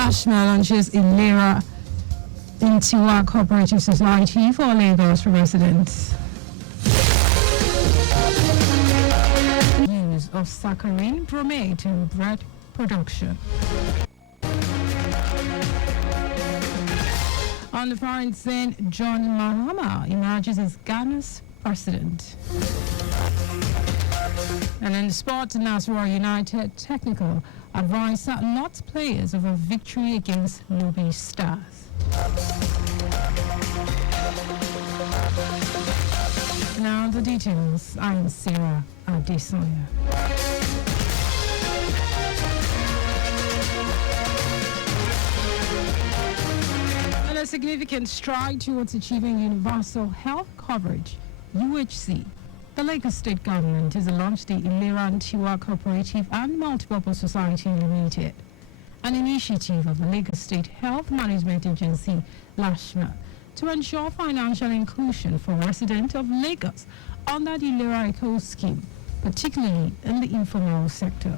Lashma launches Ilera Intiwa Cooperative Society for Lagos residents. Use of saccharine bromate in bread production. On the foreign scene, John Mahama emerges as Ghana's president. And in sport, Nasarawa United Technical advised not players of a victory against Nobi Stars. Now the details. I'm Sarah Adesanya. And a significant stride towards achieving universal health coverage, UHC. The Lagos State government has launched the Ilera Ntiwa Cooperative and Multipurpose Society Limited, an initiative of the Lagos State Health Management Agency, LASHMA, to ensure financial inclusion for residents of Lagos under the Ilera Eco scheme, particularly in the informal sector.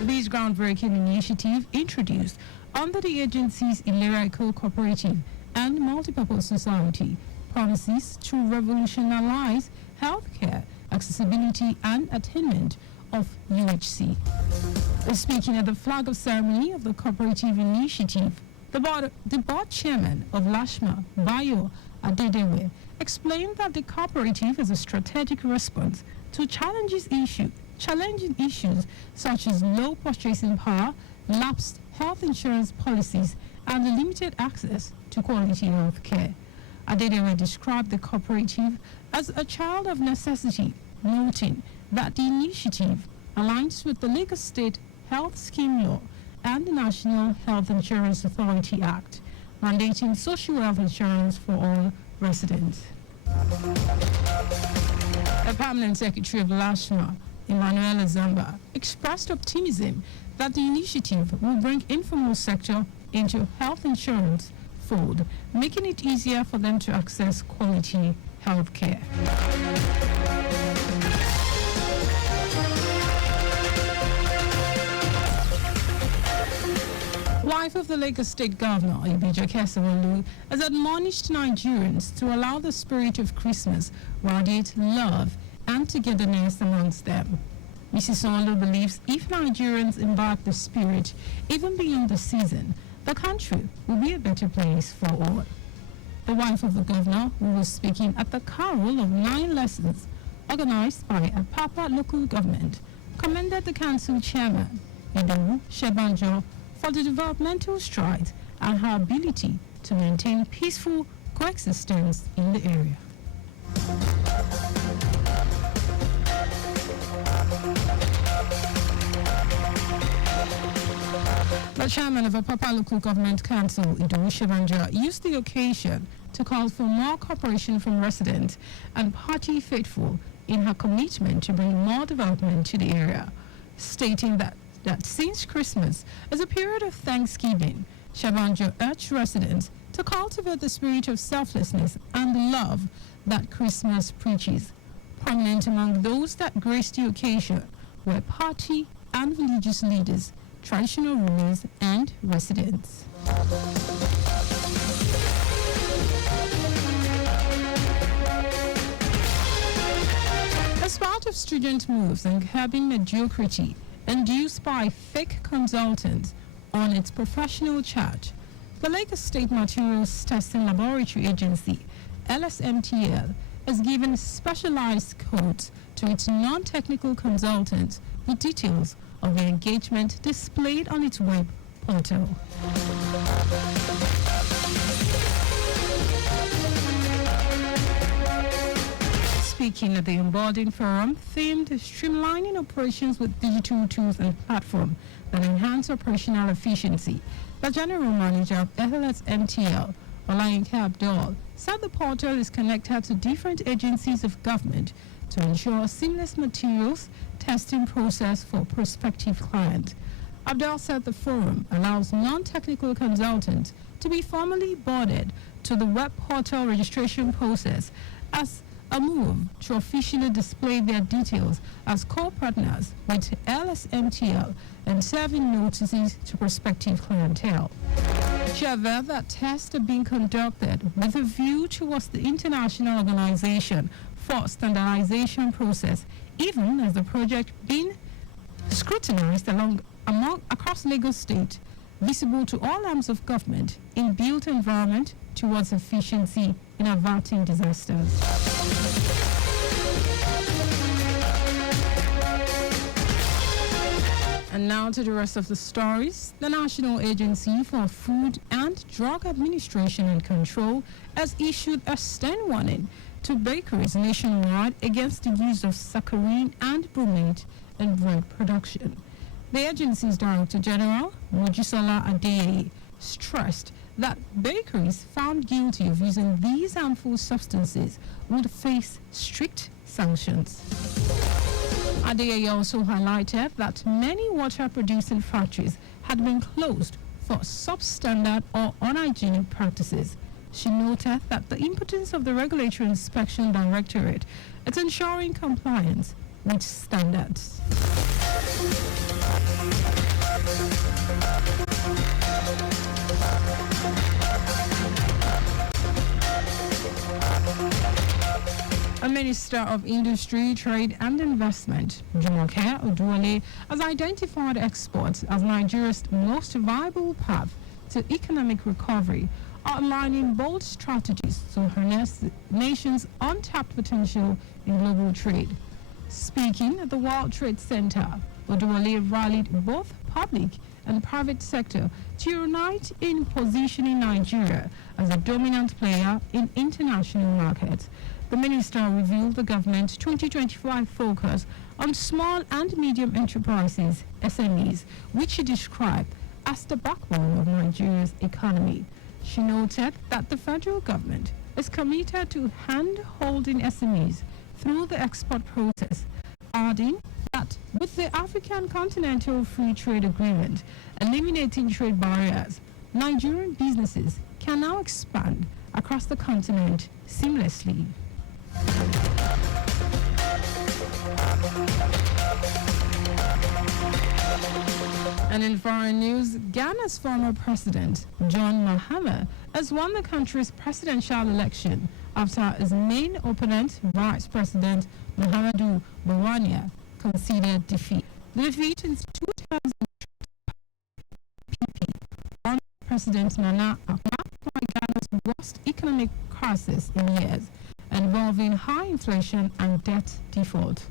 This groundbreaking initiative, introduced under the agency's Ilera Eco Cooperative and Multipurpose Society, promises to revolutionize healthcare accessibility and attainment of UHC. Speaking at the flag-off ceremony of the cooperative initiative, the board chairman of LASHMA, Bayo Adedewe, explained that the cooperative is a strategic response to challenging issues such as low purchasing power, lapsed health insurance policies, and limited access to quality health care. Adedewe described the cooperative as a child of necessity, noting that the initiative aligns with the Lagos State Health Scheme Law and the National Health Insurance Authority Act, mandating social health insurance for all residents. A permanent secretary of LASHMA, Emmanuel Azamba, expressed optimism that the initiative will bring informal sector into health insurance fold, making it easier for them to access quality health care. Wife of the Lagos State Governor, Ibija Kesawolu, has admonished Nigerians to allow the spirit of Christmas radiate love and togetherness amongst them. Mrs. Sanwo-Olu believes if Nigerians embark the spirit even beyond the season, the country will be a better place for all. The wife of the governor, who was speaking at the Carol of 9 Lessons organized by a Papa local government, commended the council chairman, Idowu Shebanjo, for the developmental strides and her ability to maintain peaceful coexistence in the area. The chairman of a Papa Local Government Council, Idowu Shebanjo, used the occasion to call for more cooperation from residents and party faithful in her commitment to bring more development to the area, stating that since Christmas is a period of thanksgiving, Shebanjo urged residents to cultivate the spirit of selflessness and love that Christmas preaches. Prominent among those that graced the occasion were party and religious leaders, traditional rulers, and residents. As part of stringent moves in curbing mediocrity induced by fake consultants on its professional charge, the Lagos State Materials Testing Laboratory Agency, LSMTL, has given specialized codes to its non-technical consultants with details of the engagement displayed on its web portal. Speaking at the Onboarding Forum themed Streamlining Operations with Digital Tools and Platform that Enhance Operational Efficiency, the General Manager of LSMTL, Olayinka Abdul, said the portal is connected to different agencies of government to ensure seamless materials testing process for prospective clients. Abdul said the forum allows non-technical consultants to be formally boarded to the web portal registration process as a move to officially display their details as co-partners with LSMTL and serving notices to prospective clientele. She averred that tests are being conducted with a view towards the International Organization for Standardization process, even as the project being scrutinized across Lagos State, visible to all arms of government in built environment towards efficiency in averting disasters. And now to the rest of the stories. The National Agency for Food and Drug Administration and Control has issued a stern warning to bakeries nationwide against the use of saccharin and bromate in bread production. The agency's Director General, Mojisola Adeyeye, stressed that bakeries found guilty of using these harmful substances would face strict sanctions. Adeyeye also highlighted that many water-producing factories had been closed for substandard or unhygienic practices. She noted that the importance of the Regulatory Inspection Directorate is ensuring compliance with standards. A Minister of Industry, Trade and Investment, Jumoke Oduwole, has identified exports as Nigeria's most viable path to economic recovery, outlining bold strategies to harness the nation's untapped potential in global trade. Speaking at the World Trade Center, Oduwole rallied both public and private sector to unite in positioning Nigeria as a dominant player in international markets. The minister revealed the government's 2025 focus on small and medium enterprises, SMEs, which she described as the backbone of Nigeria's economy. She noted that the federal government is committed to hand-holding SMEs through the export process, adding that with the African Continental Free Trade Agreement eliminating trade barriers, Nigerian businesses can now expand across the continent seamlessly. And in foreign news, Ghana's former president, John Mahama, has won the country's presidential election after his main opponent, Vice President Muhammadu Buhari, conceded defeat. The defeat in 2000 PP on President Nana Akufo-Addo Ghana's worst economic crisis in years, involving high inflation and debt default.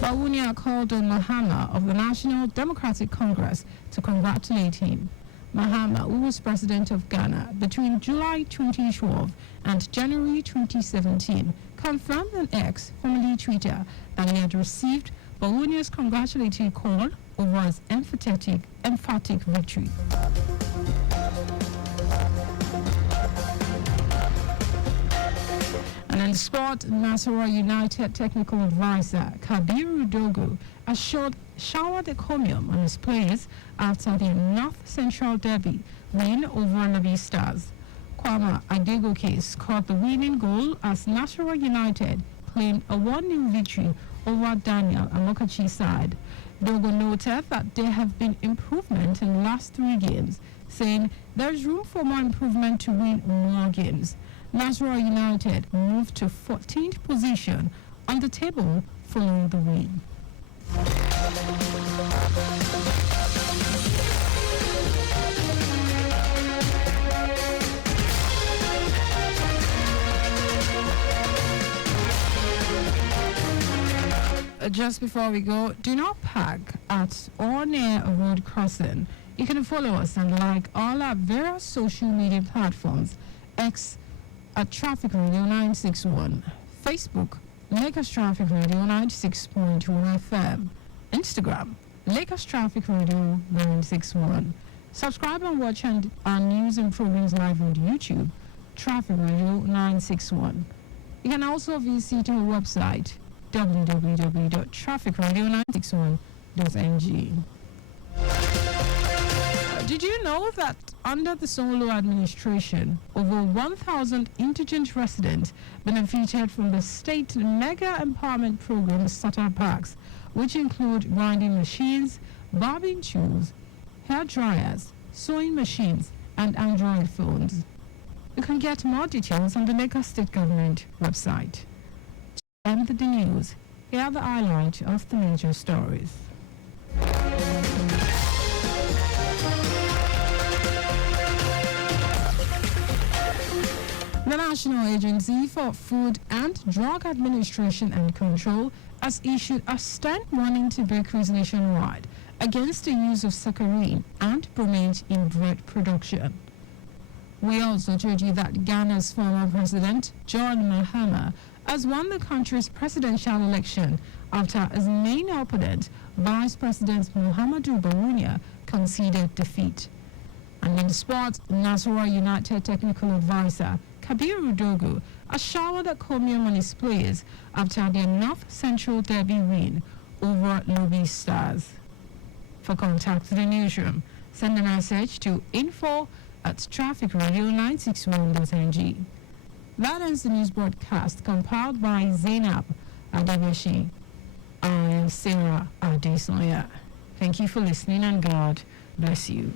Bawumia called on Mahama of the National Democratic Congress to congratulate him. Mahama, who was president of Ghana between July 2012 and January 2017, confirmed on X, formerly Twitter, that he had received Bawumia's congratulatory call over his emphatic victory. And in sport, Nasarawa United technical advisor Kabiru Dogo has showered encomium on his players after the North Central Derby win over Nabi Stars. Kwama Adegoke scored the winning goal as Nasarawa United claimed a 1-0 victory over Daniel Amokachi's side. Dogo noted that there have been improvement in the last 3 games, saying there is room for more improvement to win more games. Nasarawa United moved to 14th position on the table following the win. Just before we go, do not park at or near a road crossing. You can follow us and like all our various social media platforms. X at Traffic Radio 961, Facebook, Lagos Traffic Radio 96.1 FM, Instagram, Lagos Traffic Radio 961. Subscribe and watch our news and programs live on YouTube, Traffic Radio 961. You can also visit our website, www.trafficradio961.ng. Did you know that under the Solo administration, over 1,000 indigent residents benefited from the state mega empowerment program starter packs, which include grinding machines, barbing tools, hair dryers, sewing machines, and Android phones? You can get more details on the Lagos State Government website. To end the news, here are the highlights of the major stories. The National Agency for Food and Drug Administration and Control has issued a stern warning to bakeries nationwide against the use of saccharin and bromate in bread production. We also told you that Ghana's former president, John Mahama, has won the country's presidential election after his main opponent, Vice President Muhammadu Buhari, conceded defeat. And in sports, Nasarawa United technical advisor Kabiru Dogo has showered at Comium on his players after their North Central Derby win over Lobby Stars. For contact to the newsroom, send a message to info@trafficradio961.ng. That ends the news broadcast compiled by Zainab Adebeshi. I am Sarah Adesanya. Thank you for listening and God bless you.